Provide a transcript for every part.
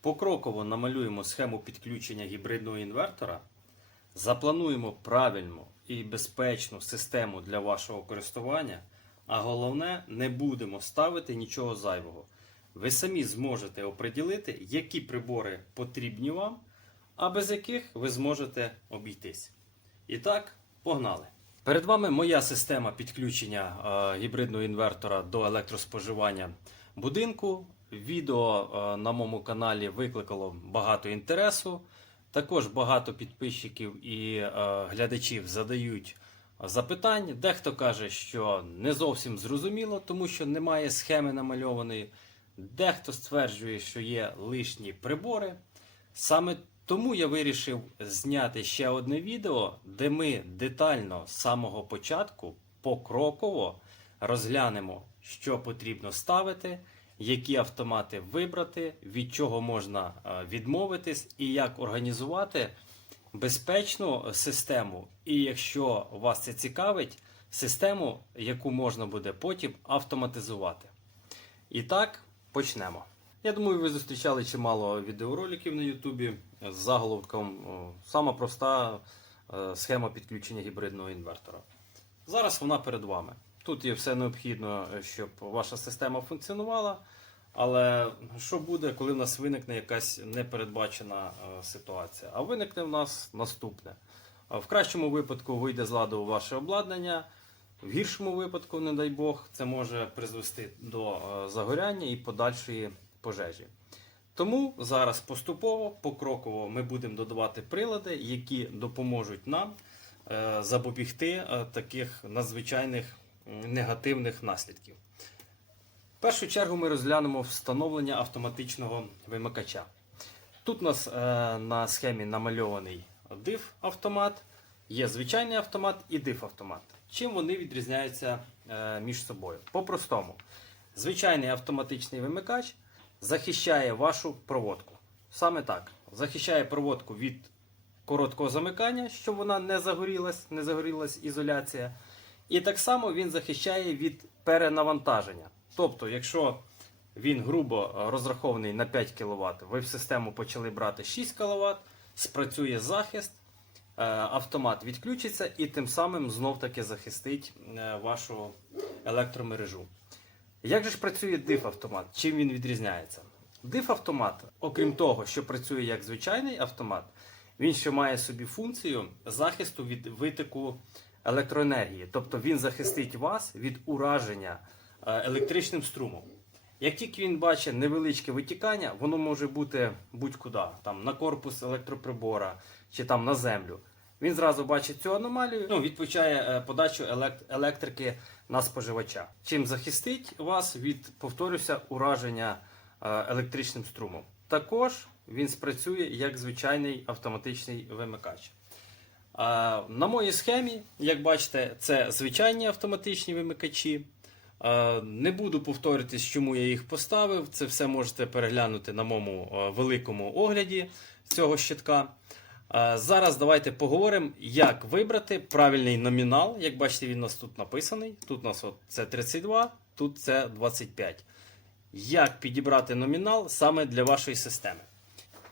покроково намалюємо схему підключення гібридного інвертора, заплануємо правильну і безпечну систему для вашого користування, а головне, не будемо ставити нічого зайвого. Ви самі зможете оприділити, які прибори потрібні вам, а без яких ви зможете обійтись. І так, погнали! Перед вами моя система підключення е, гібридного інвертора до електроспоживання будинку. Відео е, на моєму каналі викликало багато інтересу. Також багато підписчиків і е, глядачів задають запитань. Дехто каже, що не зовсім зрозуміло, тому що немає схеми намальованої. Дехто стверджує, що є лишні прибори. Саме тому я вирішив зняти ще одне відео, де ми детально з самого початку покроково розглянемо, що потрібно ставити, які автомати вибрати, від чого можна е, відмовитись і як організувати безпечну систему. І якщо вас це цікавить, систему, яку можна буде потім автоматизувати. І так, почнемо. Я думаю, ви зустрічали чимало відеороликів на Ютубі з заголовком Сама проста е, схема підключення гібридного інвертора. Зараз вона перед вами. Тут є все необхідно, щоб ваша система функціонувала. Але що буде, коли в нас виникне якась непередбачена е, ситуація? А виникне в нас наступне. В кращому випадку вийде з ладу ваше обладнання, в гіршому випадку, не дай Бог, це може призвести до е, загоряння і подальшої пожежі. Тому зараз поступово, покроково ми будемо додавати прилади, які допоможуть нам е, запобігти е, таких надзвичайних негативних наслідків. В першу чергу ми розглянемо встановлення автоматичного вимикача. Тут у нас е, на схемі намальований DIF автомат, є звичайний автомат і DIF автомат. Чим вони відрізняються е, між собою? По-простому, звичайний автоматичний вимикач захищає вашу проводку. Саме так. Захищає проводку від короткого замикання, щоб вона не загорілась, не загорілась ізоляція. І так само він захищає від перенавантаження. Тобто, якщо він грубо розрахований на 5 кВт, ви в систему почали брати 6 кВт, спрацює захист, е, автомат відключиться і тим самим знов-таки захистить е, вашу електромережу. Як же ж працює DIF автомат? Чим він відрізняється? DIF автомат, окрім того, що працює як звичайний автомат, він ще має собі функцію захисту від витоку електроенергії. Тобто він захистить вас від ураження е, електричним струмом. Як тільки він бачить невеличке витікання, воно може бути будь-куди, там на корпус електроприбора чи там на землю. Він зразу бачить цю аномалію, ну, відповідає е, подачу елект- електрики на споживача. Чим захистить вас від, повторюся, ураження е, електричним струмом. Також він спрацює як звичайний автоматичний вимикач. На моїй схемі, як бачите, це звичайні автоматичні вимикачі. Не буду повторюватись, чому я їх поставив. Це все можете переглянути на моєму великому огляді цього щитка. Зараз давайте поговоримо, як вибрати правильний номінал. Як бачите, він у нас тут написаний. Тут у нас от це 32, тут це 25. Як підібрати номінал саме для вашої системи?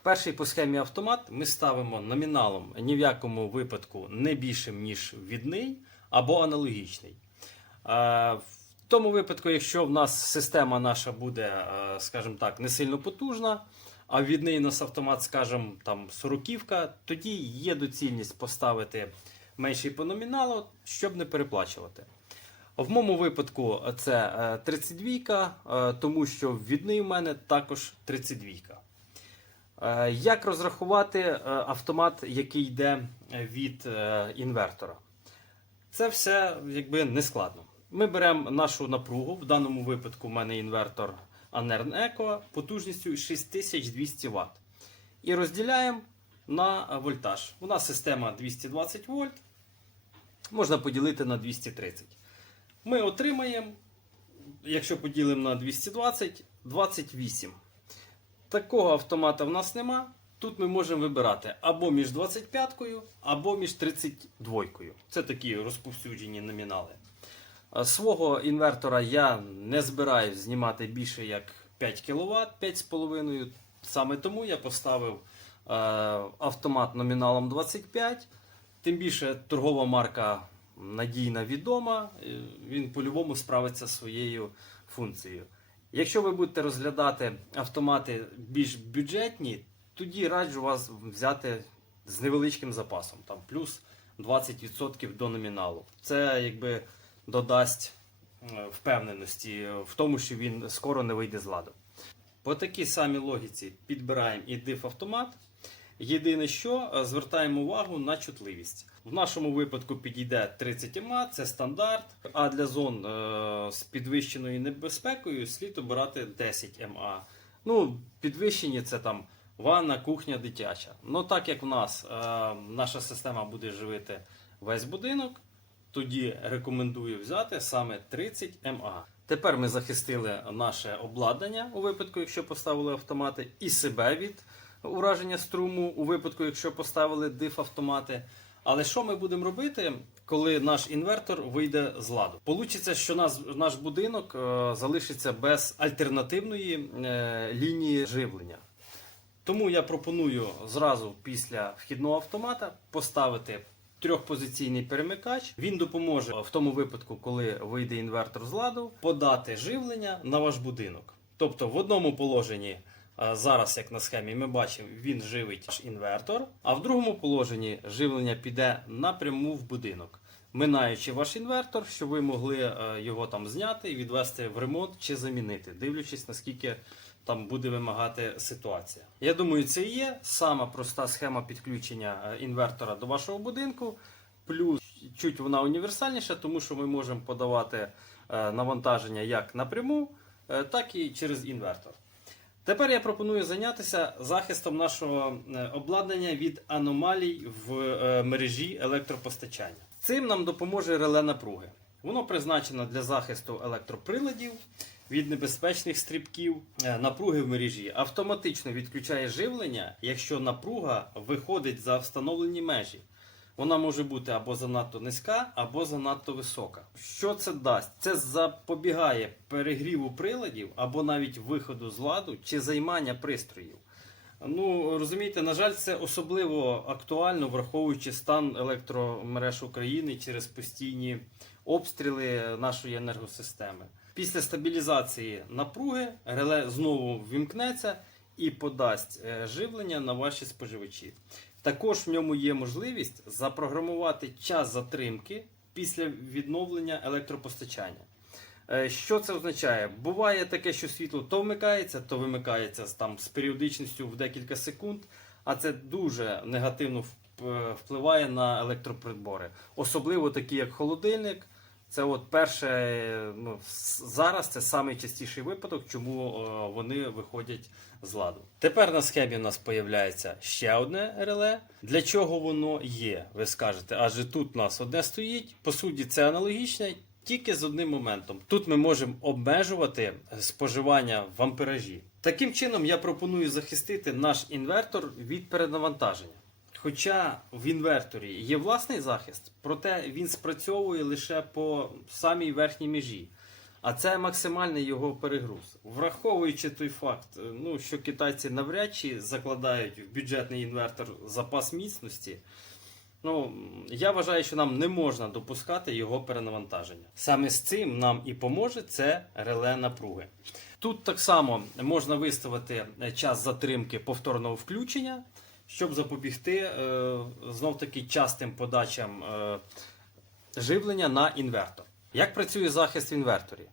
Перший по схемі автомат ми ставимо номіналом ні в якому випадку не більшим, ніж відний або аналогічний. Е, В тому випадку, якщо в нас система наша буде, е, скажімо так, не сильно потужна, а відний у нас автомат, скажімо, там сороківка, тоді є доцільність поставити менший по номіналу, щоб не переплачувати. В моєму випадку це е, 32, е, тому що відний у мене також 32. Е, Як розрахувати е, автомат, який йде від е, інвертора? Це все якби не складно. Ми беремо нашу напругу. В даному випадку в мене інвертор Anern Eco потужністю 6200 Вт. І розділяємо на вольтаж. У нас система 220 вольт. Можна поділити на 230. Ми отримаємо, якщо поділимо на 220, 28. Такого автомата в нас нема. Тут ми можемо вибирати або між 25-кою, або між 32-кою. Це такі розповсюджені номінали. Свого інвертора я не збираюсь знімати більше як 5 кВт, 5,5. Саме тому я поставив е, автомат номіналом 25. Тим більше торгова марка надійна відома, е, він по-любому справиться зі своєю функцією. Якщо ви будете розглядати автомати більш бюджетні, тоді раджу вас взяти з невеличким запасом, там плюс 20% до номіналу. Це якби додасть е, впевненості в тому, що він скоро не вийде з ладу. По такій самій логіці підбираємо і диф автомат. Єдине, що е, звертаємо увагу на чутливість. В нашому випадку підійде 30 МА, це стандарт. А для зон е, з підвищеною небезпекою слід обирати 10 МА. Ну, підвищені це там ванна, кухня, дитяча. Ну так як в нас е, наша система буде живити весь будинок, тоді рекомендую взяти саме 30 МА. Тепер ми захистили наше обладнання у випадку, якщо поставили автомати, і себе від ураження струму у випадку, якщо поставили диф автомати. Але що ми будемо робити, коли наш інвертор вийде з ладу? Получиться, що наш будинок е, залишиться без альтернативної е, лінії живлення. Тому я пропоную зразу після вхідного автомата поставити трьохпозиційний перемикач. Він допоможе в тому випадку, коли вийде інвертор з ладу, подати живлення на ваш будинок. Тобто в одному положенні. Зараз, як на схемі, ми бачимо, він живить інвертор, а в другому положенні живлення піде напряму в будинок, минаючи ваш інвертор, щоб ви могли е, його там зняти і відвести в ремонт чи замінити, дивлячись, наскільки там буде вимагати ситуація. Я думаю, це є сама проста схема підключення е, інвертора до вашого будинку. Плюс чуть вона універсальніша, тому що ми можемо подавати е, навантаження як напряму, так і через інвертор. Тепер я пропоную зайнятися захистом нашого е, обладнання від аномалій в е, мережі електропостачання. Цим нам допоможе реле напруги. Воно призначено для захисту електроприладів від небезпечних стрибків Е, напруги в мережі. Автоматично відключає живлення, якщо напруга виходить за встановлені межі. Вона може бути або занадто низька, або занадто висока. Що це дасть? Це запобігає перегріву приладів або навіть виходу з ладу чи займання пристроїв. Ну, розумієте, на жаль, це особливо актуально, враховуючи стан електромереж України через постійні обстріли нашої енергосистеми. Після стабілізації напруги реле знову вімкнеться і подасть е, живлення на ваші споживачі. Також в ньому є можливість запрограмувати час затримки після відновлення електропостачання. Е, Що це означає? Буває таке, що світло то вмикається, то вимикається там, з періодичністю в декілька секунд, а це дуже негативно впливає на електроприбори. Особливо такі, як холодильник. Це от перше, ну, зараз це найчастіший випадок, чому е, вони виходять з ладу. Тепер на схемі у нас появляється ще одне реле. Для чого воно є? Ви скажете, адже тут у нас одне стоїть. По суті, це аналогічне, тільки з одним моментом. Тут ми можемо обмежувати споживання в амперажі. Таким чином, я пропоную захистити наш інвертор від перенавантаження. Хоча в інверторі є власний захист, проте він спрацьовує лише по самій верхній межі. А це максимальний його перегруз. Враховуючи той факт, е, ну, що китайці навряд чи закладають в бюджетний інвертор запас міцності, ну, я вважаю, що нам не можна допускати його перенавантаження. Саме з цим нам і поможе це реле напруги. Тут так само можна виставити е, час затримки повторного включення, щоб запобігти е, знов таки частим подачам е, живлення на інвертор. Як працює захист в інверторі?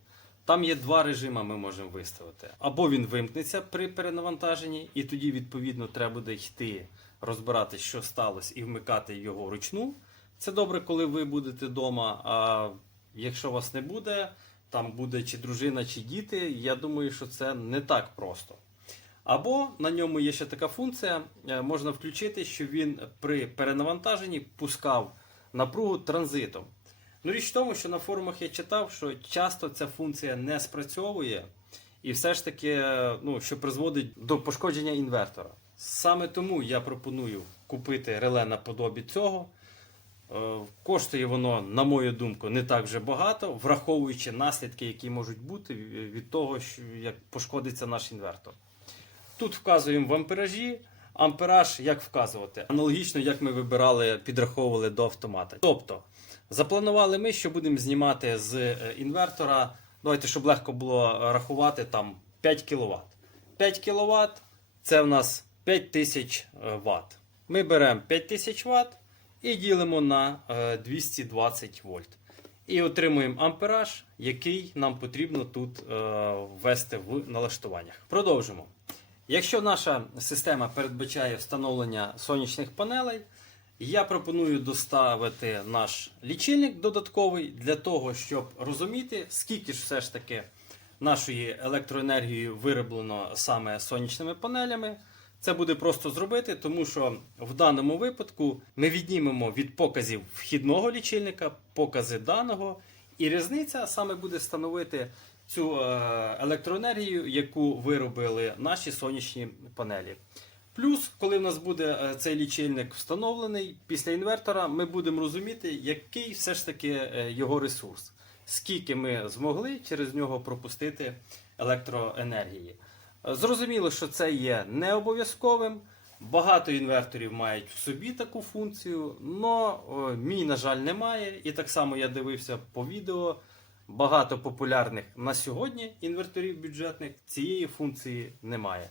Там є два режими, ми можемо виставити. Або він вимкнеться при перенавантаженні, і тоді, відповідно, треба буде йти розбирати, що сталося, і вмикати його вручну. Це добре, коли ви будете вдома. А якщо вас не буде, там буде чи дружина, чи діти, я думаю, що це не так просто. Або на ньому є ще така функція, е, можна включити, що він при перенавантаженні пускав напругу транзитом. Ну, річ в тому, що на форумах я читав, що часто ця функція не спрацьовує, і все ж таки, е, ну, що призводить до пошкодження інвертора. Саме тому я пропоную купити реле наподобі цього. Е, Коштує воно, на мою думку, не так вже багато, враховуючи наслідки, які можуть бути від того, як пошкодиться наш інвертор. Тут вказуємо в амперажі. Ампераж як вказувати? Аналогічно, як ми вибирали, підраховували до автомата. Тобто, запланували ми, що будемо знімати з е, інвертора. Давайте, щоб легко було рахувати, там 5 кВт. 5 кВт це в нас 5000 Вт. Ми беремо 5000 Вт і ділимо на е, 220 вольт. І отримуємо ампераж, який нам потрібно тут е, ввести в налаштуваннях. Продовжимо. Якщо наша система передбачає встановлення сонячних панелей, я пропоную доставити наш лічильник додатковий для того, щоб розуміти, скільки ж все ж таки нашої електроенергії вироблено саме сонячними панелями. Це буде просто зробити, тому що в даному випадку ми віднімемо від показів вхідного лічильника покази даного, і різниця саме буде становити цю е, електроенергію, яку виробили наші сонячні панелі. Плюс, коли в нас буде е, цей лічильник встановлений після інвертора, ми будемо розуміти, який все ж таки е, його ресурс, скільки ми змогли через нього пропустити електроенергії. Зрозуміло, що це є не обов'язковим. Багато інверторів мають в собі таку функцію, але мій, на жаль, немає. І так само я дивився по відео. Багато популярних на сьогодні інверторів бюджетних цієї функції немає.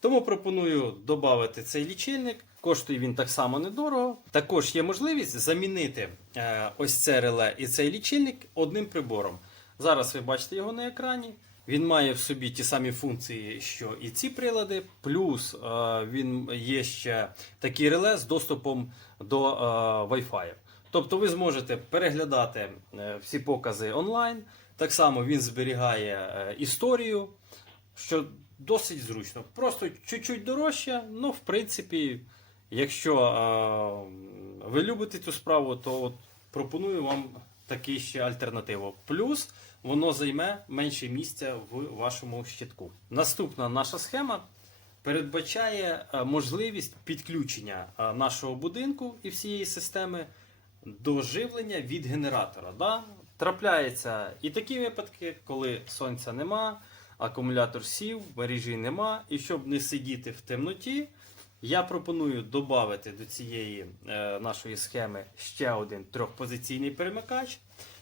Тому пропоную додати цей лічильник. Коштує він так само недорого. Також є можливість замінити е, ось це реле і цей лічильник одним прибором. Зараз ви бачите його на екрані. Він має в собі ті самі функції, що і ці прилади, плюс е, він є ще такий реле з доступом до е, Wi-Fi. Тобто ви зможете переглядати е, всі покази онлайн. Так само він зберігає е, історію, що досить зручно. Просто чуть-чуть дорожче, ну, в принципі, якщо е, ви любите цю справу, то от пропоную вам такий ще альтернативу. Плюс воно займе менше місця в вашому щитку. Наступна наша схема передбачає можливість підключення нашого будинку і всієї системи до живлення від генератора. Да? Трапляються і такі випадки, коли сонця нема, акумулятор сів, мережі нема. І щоб не сидіти в темноті, я пропоную додати до цієї е, нашої схеми ще один трьохпозиційний перемикач.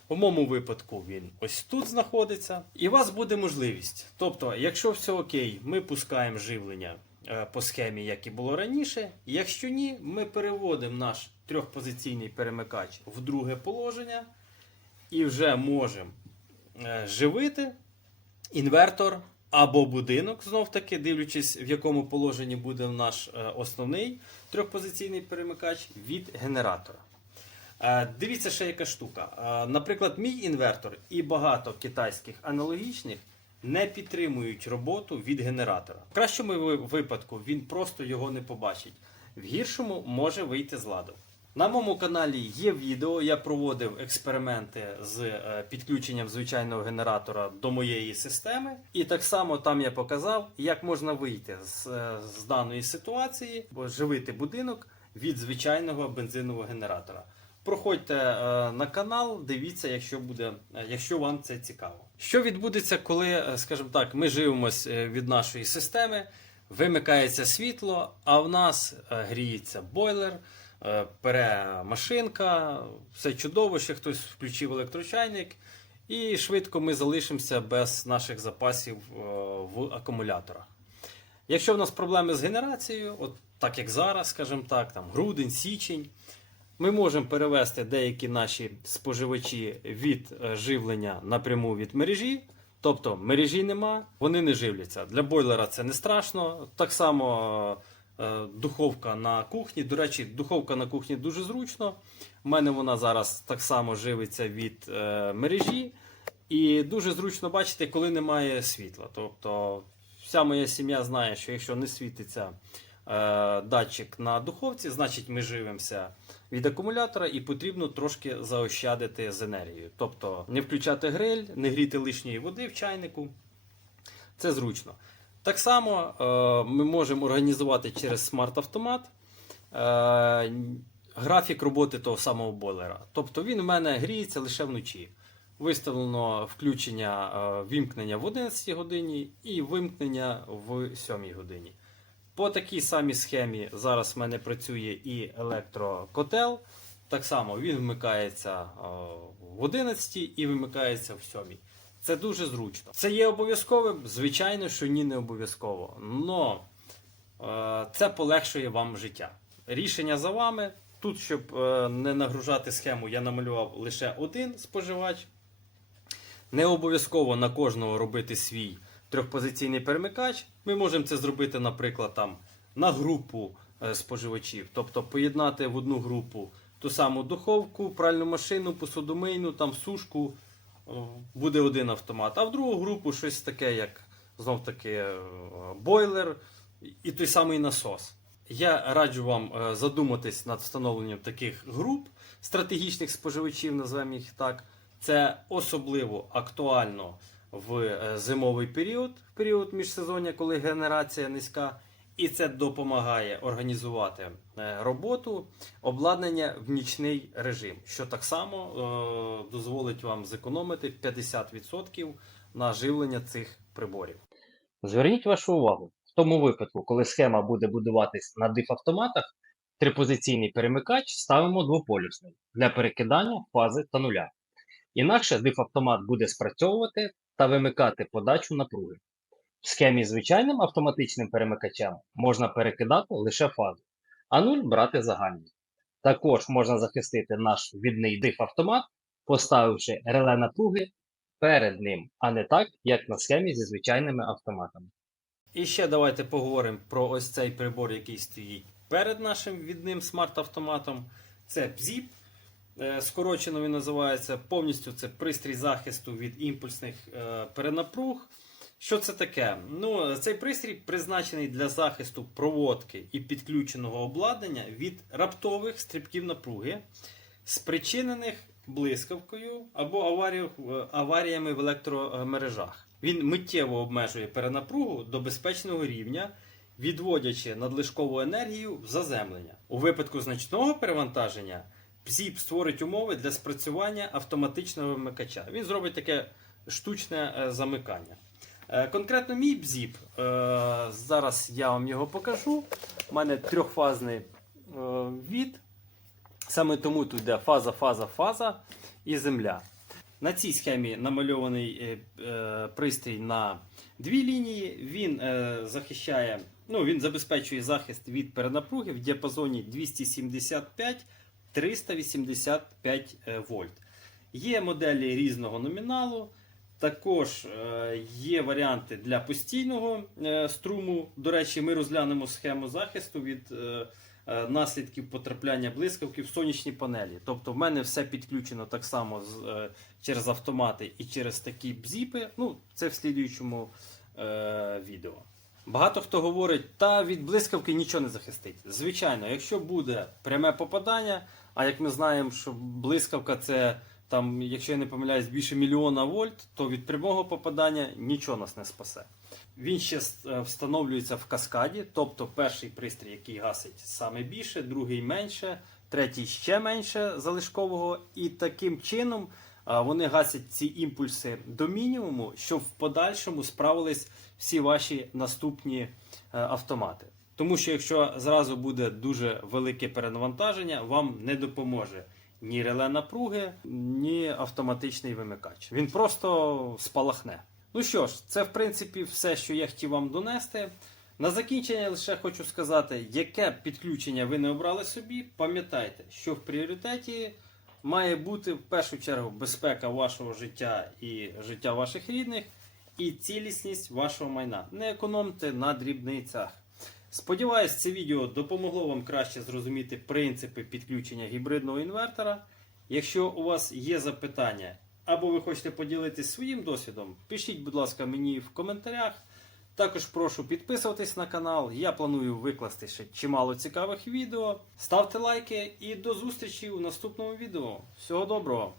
У моєму випадку він ось тут знаходиться. І у вас буде можливість. Тобто, якщо все окей, ми пускаємо живлення е, по схемі, як і було раніше. Якщо ні, ми переводимо наш трьохпозиційний перемикач в друге положення і вже можемо е, живити інвертор або будинок, знов таки, дивлячись, в якому положенні буде наш е, основний трьохпозиційний перемикач від генератора. Е, Дивіться ще яка штука. Наприклад, мій інвертор і багато китайських аналогічних не підтримують роботу від генератора. В кращому випадку він просто його не побачить. В гіршому може вийти з ладу. На моєму каналі є відео, я проводив експерименти з е, підключенням звичайного генератора до моєї системи. І так само там я показав, як можна вийти з, е, з даної ситуації, бо живити будинок від звичайного бензинового генератора. Проходьте е, на канал, дивіться, якщо буде, якщо вам це цікаво. Що відбудеться, коли, скажімо так, ми живемось від нашої системи, вимикається світло, а в нас гріється бойлер, пере машинка, все чудово, ще хтось включив електрочайник, і швидко ми залишимося без наших запасів е, в акумуляторах. Якщо в нас проблеми з генерацією, от так як зараз, скажімо так, там грудень, січень, ми можемо перевести деякі наші споживачі від е, живлення напряму від мережі. Тобто мережі нема, вони не живляться. Для бойлера це не страшно. Так само е, е, духовка на кухні. До речі, духовка на кухні дуже зручно. У мене вона зараз так само живиться від е, мережі. І дуже зручно бачити, коли немає світла. Тобто, вся моя сім'я знає, що якщо не світиться е, датчик на духовці, значить ми живемося від акумулятора і потрібно трошки заощадити з енергією. Тобто не включати гриль, не гріти лишньої води в чайнику. Це зручно. Так само е, ми можемо організувати через смарт-автомат е, графік роботи того самого бойлера. Тобто він у мене гріється лише вночі. Виставлено включення е, вімкнення в 11 годині і вимкнення в 7 годині. По такій самій схемі зараз в мене працює і електрокотел. Так само він вмикається в 11 і вимикається в 7. Це дуже зручно. Це є обов'язковим? Звичайно, що ні, не обов'язково. Но е, це полегшує вам життя. Рішення за вами. Тут, щоб е, не нагружати схему, я намалював лише один споживач. Не обов'язково на кожного робити свій трьохпозиційний перемикач. Ми можемо це зробити, наприклад, там, на групу е, споживачів, тобто поєднати в одну групу ту саму духовку, пральну машину, посудомийну, там сушку. Буде один автомат, а в другу групу щось таке, як знов таки е, бойлер і той самий насос. Я раджу вам е, задуматись над встановленням таких груп стратегічних споживачів, називаємо їх так. Це особливо актуально в е, зимовий період, в період міжсезоння, коли генерація низька, і це допомагає організувати е, роботу обладнання в нічний режим, що так само е, дозволить вам зекономити 50% на живлення цих приборів. Зверніть вашу увагу, в тому випадку, коли схема буде будуватись на диф-автоматах, трипозиційний перемикач ставимо двополюсний для перекидання фази та нуля. Інакше диф-автомат буде спрацьовувати та вимикати подачу напруги. В схемі звичайним автоматичним перемикачем можна перекидати лише фазу, а нуль брати загальний. Також можна захистити наш відний диф-автомат, поставивши реле напруги перед ним, а не так, як на схемі зі звичайними автоматами. І ще давайте поговоримо про ось цей прибор, який стоїть перед нашим відним смарт-автоматом. Це PZIP, е, скорочено він називається. Повністю це пристрій захисту від імпульсних е, перенапруг. Що це таке? Ну, цей пристрій призначений для захисту проводки і підключеного обладнання від раптових стрибків напруги, спричинених блискавкою або е, аваріями в електромережах. Він миттєво обмежує перенапругу до безпечного рівня, відводячи надлишкову енергію в заземлення. У випадку значного перевантаження ПЗІП створить умови для спрацювання автоматичного вимикача. Він зробить таке штучне е, замикання. Е, Конкретно мій бзіп, е, зараз я вам його покажу. У мене трьохфазний е, від. Саме тому тут йде фаза, фаза, фаза і земля. На цій схемі намальований пристрій на дві лінії. Він захищає, ну, він забезпечує захист від перенапруги в діапазоні 275-385 е, вольт. Є моделі різного номіналу. Також е, є варіанти для постійного е, струму. До речі, ми розглянемо схему захисту від е, наслідків потрапляння блискавки в сонячні панелі. Тобто, в мене все підключено так само через автомати і через такі бзіпи. Ну, це в слідуючому відео. Багато хто говорить, та від блискавки нічого не захистить. Звичайно, якщо буде пряме попадання, а як ми знаємо, що блискавка це там, якщо я не помиляюсь, більше мільйона вольт, то від прямого попадання нічого нас не спасе. Він ще е, встановлюється в каскаді, тобто перший пристрій, який гасить саме більше, другий менше, третій ще менше залишкового, і таким чином вони гасять ці імпульси до мінімуму, щоб в подальшому справились всі ваші наступні е, автомати. Тому що якщо зразу буде дуже велике перенавантаження, вам не допоможе ні реле напруги, ні автоматичний вимикач. Він просто спалахне. Ну що ж, це в принципі все, що я хотів вам донести. На закінчення лише хочу сказати, яке підключення ви не обрали собі, пам'ятайте, що в пріоритеті має бути в першу чергу безпека вашого життя і життя ваших рідних, і цілісність вашого майна. Не економте на дрібницях. Сподіваюсь, це відео допомогло вам краще зрозуміти принципи підключення гібридного інвертора. Якщо у вас є запитання або ви хочете поділитися своїм досвідом, пишіть, будь ласка, мені в коментарях. Також прошу підписуватись на канал. Я планую викласти ще чимало цікавих відео. Ставте лайки і до зустрічі у наступному відео. Всього доброго!